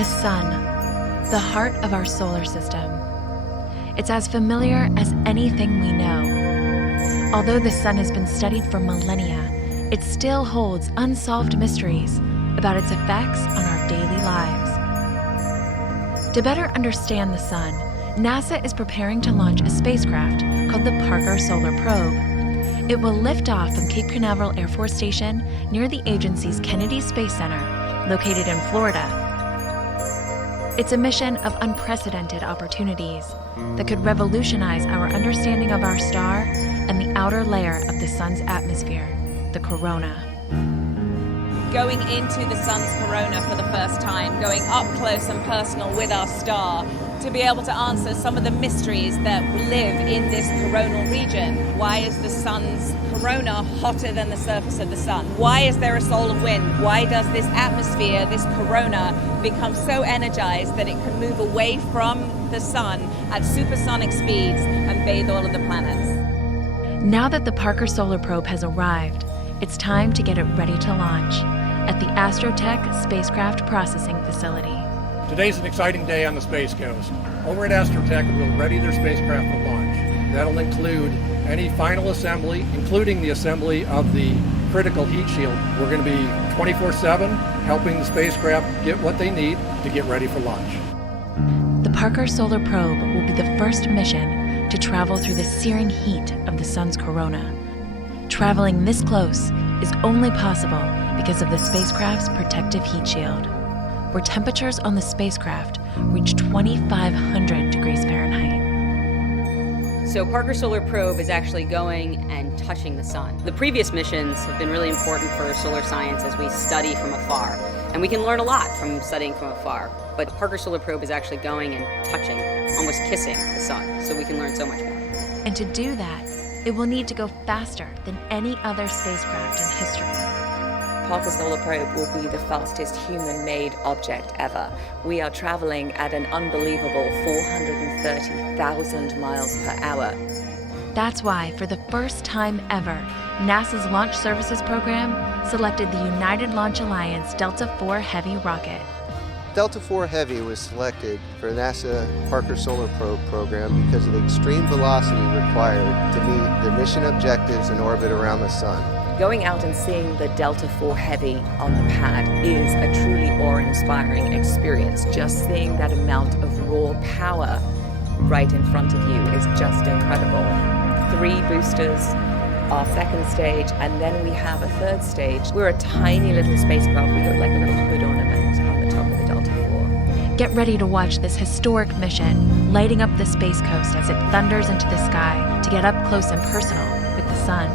The sun, the heart of our solar system. It's as familiar as anything we know. Although the sun has been studied for millennia, it still holds unsolved mysteries about its effects on our daily lives. To better understand the sun, NASA is preparing to launch a spacecraft called the Parker Solar Probe. It will lift off from Cape Canaveral Air Force Station near the agency's Kennedy Space Center, located in Florida. It's a mission of unprecedented opportunities that could revolutionize our understanding of our star and the outer layer of the sun's atmosphere, the corona. Going into the sun's corona for the first time, going up close and personal with our star, to be able to answer some of the mysteries that live in this coronal region. Why is the sun's corona hotter than the surface of the sun? Why is there a solar wind? Why does this atmosphere, this corona, become so energized that it can move away from the sun at supersonic speeds and bathe all of the planets? Now that the Parker Solar Probe has arrived, it's time to get it ready to launch at the Astrotech Spacecraft Processing Facility. Today's an exciting day on the Space Coast. Over at Astrotech, we'll ready their spacecraft for launch. That'll include any final assembly, including the assembly of the critical heat shield. We're going to be 24/7 helping the spacecraft get what they need to get ready for launch. The Parker Solar Probe will be the first mission to travel through the searing heat of the sun's corona. Traveling this close is only possible because of the spacecraft's protective heat shield, where temperatures on the spacecraft reach 2,500 degrees Fahrenheit. So Parker Solar Probe is actually going and touching the sun. The previous missions have been really important for solar science as we study from afar. And we can learn a lot from studying from afar. But Parker Solar Probe is actually going and touching, almost kissing the sun, so we can learn so much more. And to do that, it will need to go faster than any other spacecraft in history. Parker Solar Probe will be the fastest human-made object ever. We are traveling at an unbelievable 430,000 miles per hour. That's why, for the first time ever, NASA's Launch Services Program selected the United Launch Alliance Delta IV Heavy rocket. Delta IV Heavy was selected for NASA Parker Solar Probe program because of the extreme velocity required to meet the mission objectives in orbit around the sun. Going out and seeing the Delta IV Heavy on the pad is a truly awe-inspiring experience. Just seeing that amount of raw power right in front of you is just incredible. 3 boosters, our second stage, and then we have a third stage. We're a tiny little spacecraft. We look like a little hood ornament on the top of the Delta IV. Get ready to watch this historic mission lighting up the Space Coast as it thunders into the sky to get up close and personal with the sun.